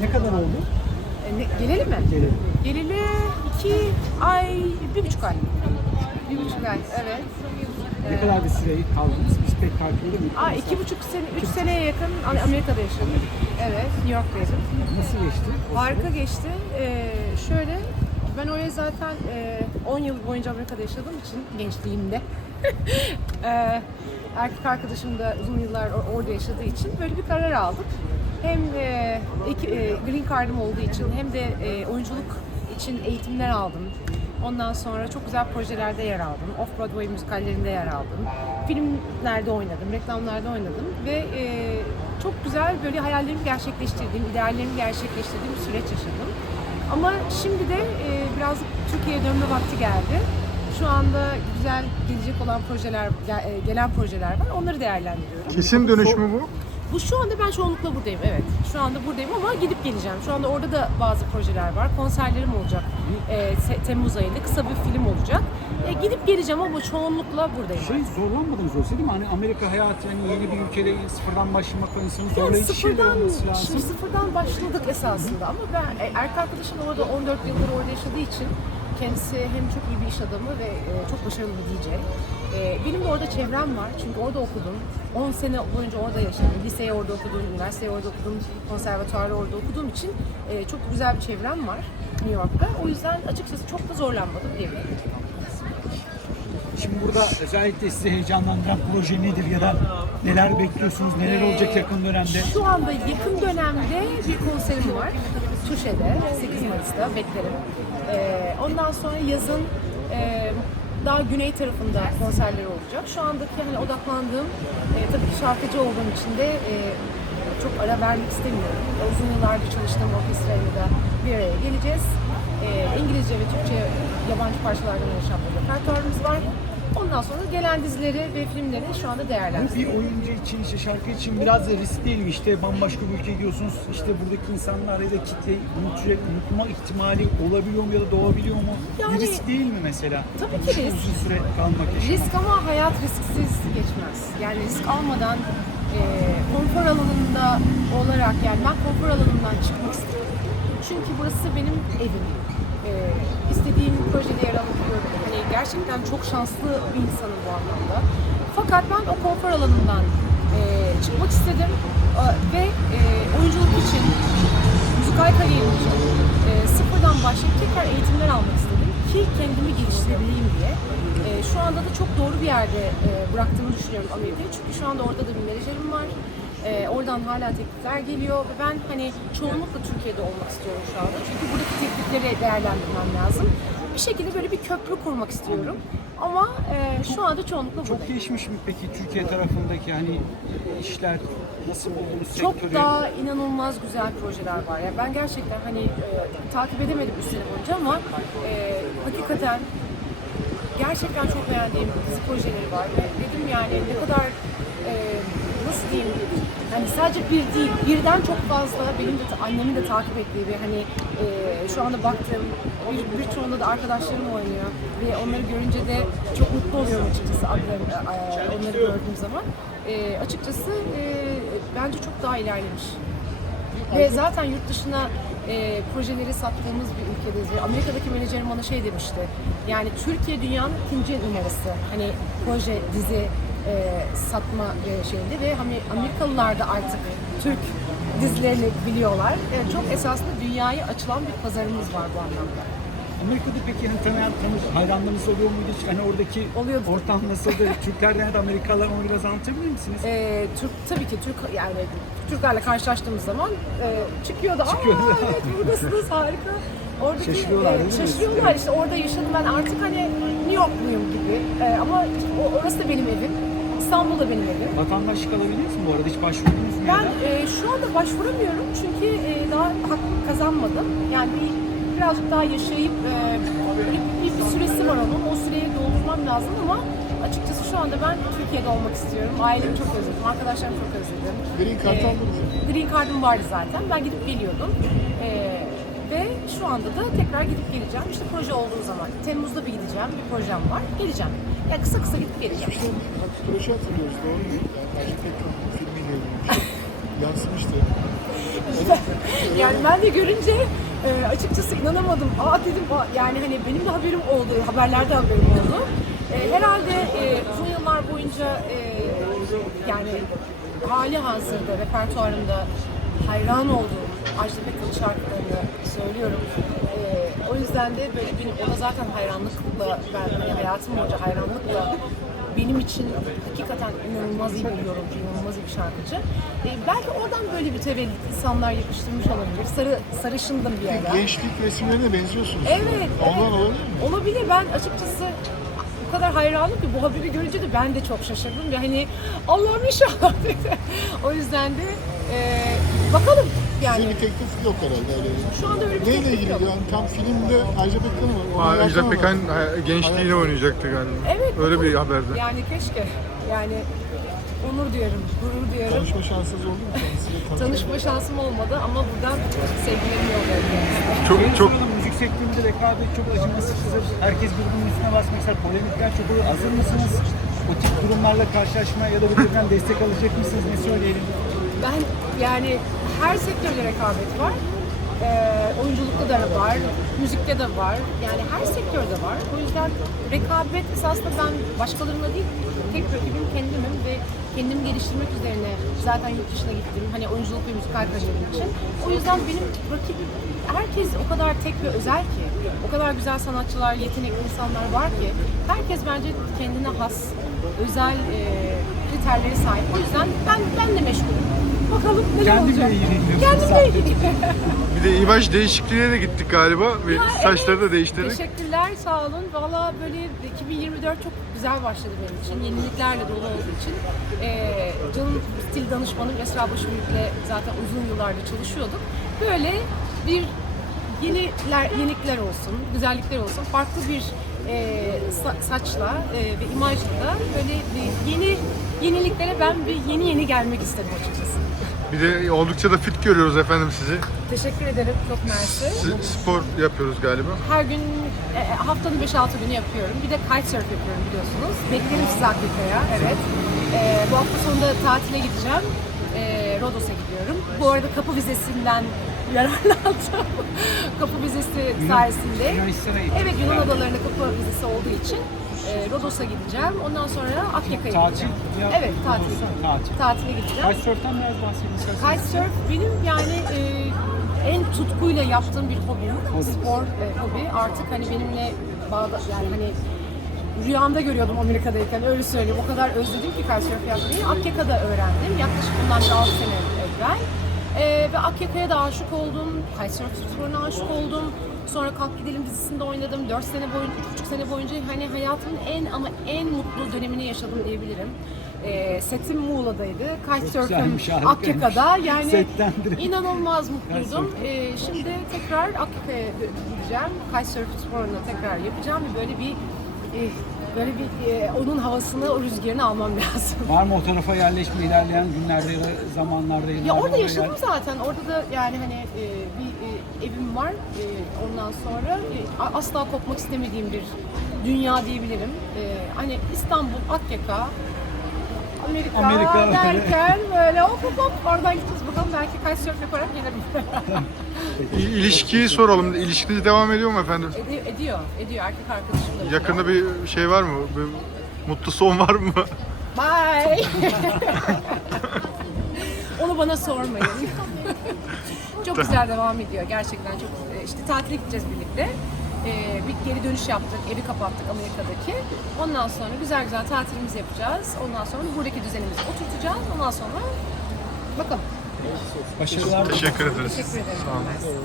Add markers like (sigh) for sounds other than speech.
Ne kadar oldu? E, ne- gelelim mi? Gelelim. Geleli iki ay, bir buçuk ay. Bir buçuk ay, evet. Ne kadar bir süre kaldınız? Biz pek takip edemedik. Aa, iki buçuk sene, üç seneye yakın Am- Amerika'da yaşadım. Evet, New York'taydım. Nasıl geçti? Harika geçti. Ee, şöyle, ben oraya zaten e, 10 yıl boyunca Amerika'da yaşadığım için gençliğimde. (laughs) Ee, erkek arkadaşım da uzun yıllar or- orada yaşadığı için böyle bir karar aldık. Hem e, e, green card'ım olduğu için hem de e, oyunculuk için eğitimler aldım. Ondan sonra çok güzel projelerde yer aldım. Off-Broadway müzikallerinde yer aldım. Filmlerde oynadım, reklamlarda oynadım ve e, çok güzel böyle hayallerimi gerçekleştirdiğim, ideallerimi gerçekleştirdiğim bir süreç yaşadım. Ama şimdi de e, biraz Türkiye'ye dönme vakti geldi. Şu anda güzel gelecek olan projeler, e, gelen projeler var. Onları değerlendiriyorum. Kesin dönüş mü bu? Bu şu anda ben çoğunlukla buradayım evet. Şu anda buradayım ama gidip geleceğim. Şu anda orada da bazı projeler var. Konserlerim olacak. Se- Temmuz ayında kısa bir film olacak. Ee, gidip geleceğim ama çoğunlukla buradayım. Şey zorlanmadınız oysa değil mi? Hani Amerika hayatı, yani yeni bir ülkede sıfırdan başlamak Yani zorlayıcı şeyler sıfırdan, olması lazım. şimdi sıfırdan başladık esasında ama ben e, erkek arkadaşım orada 14 yıldır orada yaşadığı için kendisi hem çok iyi bir iş adamı ve e, çok başarılı bir DJ. E, benim de orada çevrem var çünkü orada okudum. 10 sene boyunca orada yaşadım. Liseyi orada okudum, üniversiteyi orada okudum, konservatuarı orada okuduğum için e, çok güzel bir çevrem var New York'ta. O yüzden açıkçası çok da zorlanmadım diyebilirim. Şimdi burada özellikle sizi heyecanlandıran proje nedir ya da neler bekliyorsunuz, neler olacak yakın dönemde? Şu anda yakın dönemde bir konserim var. Tuşe'de 8 Mayıs'ta beklerim. Ee, ondan sonra yazın e, daha güney tarafında konserleri olacak. Şu andaki hani odaklandığım e, tabii ki şarkıcı olduğum için de e, çok ara vermek istemiyorum. Uzun yıllardır çalıştığım orkestrayla da bir araya geleceğiz. E, İngilizce ve Türkçe yabancı parçalardan oluşan bir repertuarımız var. Ondan sonra gelen dizileri ve filmleri şu anda Bu değerlendiriyoruz. bir oyuncu için, işte şarkı için biraz da risk değil mi? İşte bambaşka bir ülkeye gidiyorsunuz, işte buradaki insanlar ya da kitle unutacak, unutma ihtimali olabiliyor mu ya da doğabiliyor mu? Yani- bir risk değil mi mesela? Tabii ki risk. Uzun süre kalmak, yaşamak. Risk ama hayat risksiz geçmez. Yani risk almadan e, konfor alanında olarak yani ben konfor alanından çıkmak istiyorum. Çünkü burası benim evim. E, istediğim projede yer alabiliyorum. Hani gerçekten çok şanslı bir insanım bu anlamda. Fakat ben o konfor alanından e, çıkmak istedim E, ve e, oyunculuk için, müzikal kariyerim için e, sıfırdan başlayıp tekrar eğitimler almak istedim ki kendimi geliştirebileyim diye. E, şu anda da çok doğru bir yerde e, bıraktığımı düşünüyorum Amerika'yı. Çünkü şu anda orada da bir menajerim var. E, oradan hala teklifler geliyor ve ben hani çoğunlukla Türkiye'de olmak istiyorum şu anda. Çünkü buradaki teklifleri değerlendirmem lazım. Bir şekilde böyle bir köprü kurmak istiyorum. Ama e, şu anda çoğunlukla Çok buradayım. değişmiş mi peki Türkiye tarafındaki hani işler nasıl buldunuz Çok sektörü? daha inanılmaz güzel projeler var. Yani ben gerçekten hani e, takip edemedim 3 sene boyunca ama e, hakikaten gerçekten çok beğendiğim dizi projeleri var ve dedim yani ne kadar diyeyim hani sadece bir değil birden çok fazla benim de annemin de takip ettiği ve hani e, şu anda baktığım bir, birçoğunda da arkadaşlarım oynuyor ve onları görünce de çok mutlu oluyorum açıkçası adlarını, e, onları gördüğüm zaman. E, açıkçası e, bence çok daha ilerlemiş. Ve zaten yurt dışına e, projeleri sattığımız bir ülkedeyiz. Ve Amerika'daki menajerim bana şey demişti. Yani Türkiye dünyanın ikinci numarası. Hani proje, dizi e, satma e, şeyinde ve hani Amerikalılar da artık Türk dizilerini biliyorlar. E, çok esasında dünyaya açılan bir pazarımız var bu anlamda. Amerika'da peki hani tanıyan, tanı, hayranlarınız oluyor muydu? hiç? Hani oradaki Oluyordu. ortam nasıldı? (laughs) Türklerden ya da Amerikalılar onu biraz anlatabilir misiniz? Ee, Türk tabii ki Türk yani Türklerle karşılaştığımız zaman e, çıkıyordu. Çıkıyordu. Aa evet (laughs) buradasınız harika. Oradaki, Şaşırıyorlar değil mi? Şaşırıyorlar işte orada yaşadım ben artık hani New Yorkluyum gibi. E, ama o- orası da benim evim. İstanbul da benim evim. Vatandaşlık alabildiniz mi bu arada? Hiç başvurdunuz mu? Ben e, şu anda başvuramıyorum çünkü e, daha hakkımı kazanmadım. Yani bir birazcık daha yaşayıp e, böyle bir, bir süresi var onun. O süreyi doldurmam lazım ama açıkçası şu anda ben Türkiye'de olmak istiyorum. Ailemi çok özledim, arkadaşlarımı çok özledim. Green Card E, mı? Green Card'ım vardı zaten. Ben gidip geliyordum. E, ve şu anda da tekrar gidip geleceğim. İşte proje olduğu zaman. Temmuz'da bir gideceğim. Bir projem var. Geleceğim. Yani kısa kısa gidip geleceğim. Son Kıraş'ı hatırlıyoruz doğru mu? Yani Ajit Pekkan filmiyle olmuş. Yansımıştı. (laughs) yani ben de görünce e, açıkçası inanamadım. Aa dedim aa, yani hani benim de haberim oldu, haberlerde haberim oldu. E, herhalde e, uzun yıllar boyunca e, yani hali hazırda repertuarımda hayran olduğum Ajda Pekkan şarkılarını söylüyorum. E, o yüzden de böyle bir, ona zaten hayranlıkla, ben hani hayatım boyunca hayranlıkla benim için hakikaten inanılmaz iyi bir yorumcu, inanılmaz iyi bir şarkıcı. E, belki oradan böyle bir tevellit insanlar yapıştırmış olabilir. Sarı, sarışındım bir ara. Gençlik resimlerine benziyorsunuz. Evet, Ondan evet. olabilir mi? Olabilir. Ben açıkçası bu kadar hayranım ki bu haberi görünce de ben de çok şaşırdım. Ya hani Allah'ım inşallah dedi. (laughs) o yüzden de e, bakalım yani. Bir teklif yok herhalde öyle. Şu anda öyle bir Neyle teklif ilgili? yok. Yani tam filmde Ajda Pekkan mı? Onun hayatı Ajda Pekan var? e, gençliğini oynayacaktı galiba. Evet. Öyle bir haberde. Yani keşke. Yani onur duyarım, gurur duyarım. Tanışma şansınız oldu mu? Kendisiyle tanışma. Tanışma şansım olmadı ama buradan sevgilerimi yolluyorum. Çok Çok, çok müzik sektöründe rekabet çok acımasızdır. Herkes birbirinin üstüne basmak ister. Polemikler çok olur. Hazır mısınız? O tip durumlarla karşılaşmaya ya da birinden destek alacak mısınız? Ne söyleyelim? Ben yani her sektörde rekabet var. Ee, oyunculukta da var, müzikte de var. Yani her sektörde var. O yüzden rekabet esasında ben başkalarına değil, tek rakibim kendimim ve kendimi geliştirmek üzerine zaten yurt dışına gittim. Hani oyunculuk ve müzikal kariyerim için. O yüzden benim rakibim herkes o kadar tek ve özel ki. O kadar güzel sanatçılar, yetenekli insanlar var ki. Herkes bence kendine has, özel e, kriterlere sahip. O yüzden ben ben de meşgulüm. Bakalım neler Kendimle olacak. Kendimle ilgili. (laughs) bir de imaj değişikliğine de gittik galiba ve Ya saçları da evet, değiştirdik. Teşekkürler, sağ olun. Valla böyle 2024 çok güzel başladı benim için. Yeniliklerle dolu olduğu için. Ee, canım stil danışmanım Esra Başbüyük'le zaten uzun yıllardır çalışıyorduk. Böyle bir yeniler, yenilikler olsun, güzellikler olsun, farklı bir e, sa- saçla e, ve imajla böyle bir yeni yeniliklere ben bir yeni yeni gelmek istedim açıkçası. Bir de oldukça da fit görüyoruz efendim sizi. Teşekkür ederim, çok mersi. Siz spor yapıyoruz galiba. Her gün e, haftanın 5-6 günü yapıyorum. Bir de kitesurf yapıyorum biliyorsunuz. Beklerim sizi Afrika'ya. Evet. E, bu hafta sonunda tatile gideceğim. E, Rodos'a gidiyorum. Bu arada kapı vizesinden (laughs) yararlandım. kapı vizesi sayesinde. Yunanistan'a. Evet Yunan adalarına kapı vizesi olduğu için e, Rodos'a gideceğim. Ondan sonra Akyaka'ya Tatil gideceğim. ya- Evet tatil. Tatil. Tatile gideceğim. Kitesurf'tan biraz bahsedin. Kitesurf benim yani e, en tutkuyla yaptığım bir hobim. Spor e, hobi. Artık hani benimle bağda yani hani rüyamda görüyordum Amerika'dayken öyle söyleyeyim. O kadar özledim ki kitesurf yapmayı. Akyaka'da öğrendim. Yaklaşık bundan bir 6 sene evvel. E, ve Akyaka'ya da aşık oldum. Kitesurf sporuna aşık oldum. Sonra Kalk Gidelim dizisinde oynadım. 4 sene boyunca, 3,5 sene boyunca hani hayatımın en ama en mutlu dönemini yaşadım diyebilirim. E, setim Muğla'daydı. Kitesurf'üm. Akyaka'da. Yani inanılmaz mutluydum. E, şimdi tekrar Akyaka'ya gideceğim. Kitesurf sporunu tekrar yapacağım ve böyle bir e, böyle bir e, onun havasını, o rüzgarını almam (laughs) lazım. Var mı o tarafa yerleşme ilerleyen günlerde ya da zamanlarda? Ya orada yaşadım yer- zaten. Orada da yani hani e, bir e, evim var. E, ondan sonra e, asla kopmak istemediğim bir dünya diyebilirim. E, hani İstanbul, Akyaka, Amerika, Amerika, derken böyle hop hop hop oradan gideceğiz bakalım belki kitesurf yaparak gelirim. İ- İlişkiyi soralım. İlişkiniz devam ediyor mu efendim? ediyor, ediyor, ediyor erkek arkadaşımla. Yakında bir şey var mı? Bir mutlu son var mı? Bye. (laughs) Onu bana sormayın. çok güzel devam ediyor. Gerçekten çok e, işte tatile gideceğiz birlikte. Ee, bir geri dönüş yaptık, evi kapattık Amerika'daki. Ondan sonra güzel güzel tatilimizi yapacağız. Ondan sonra buradaki düzenimizi oturtacağız. Ondan sonra bakalım. Başarılar. Teşekkür ederiz. Teşekkür ederim. Sağ olun.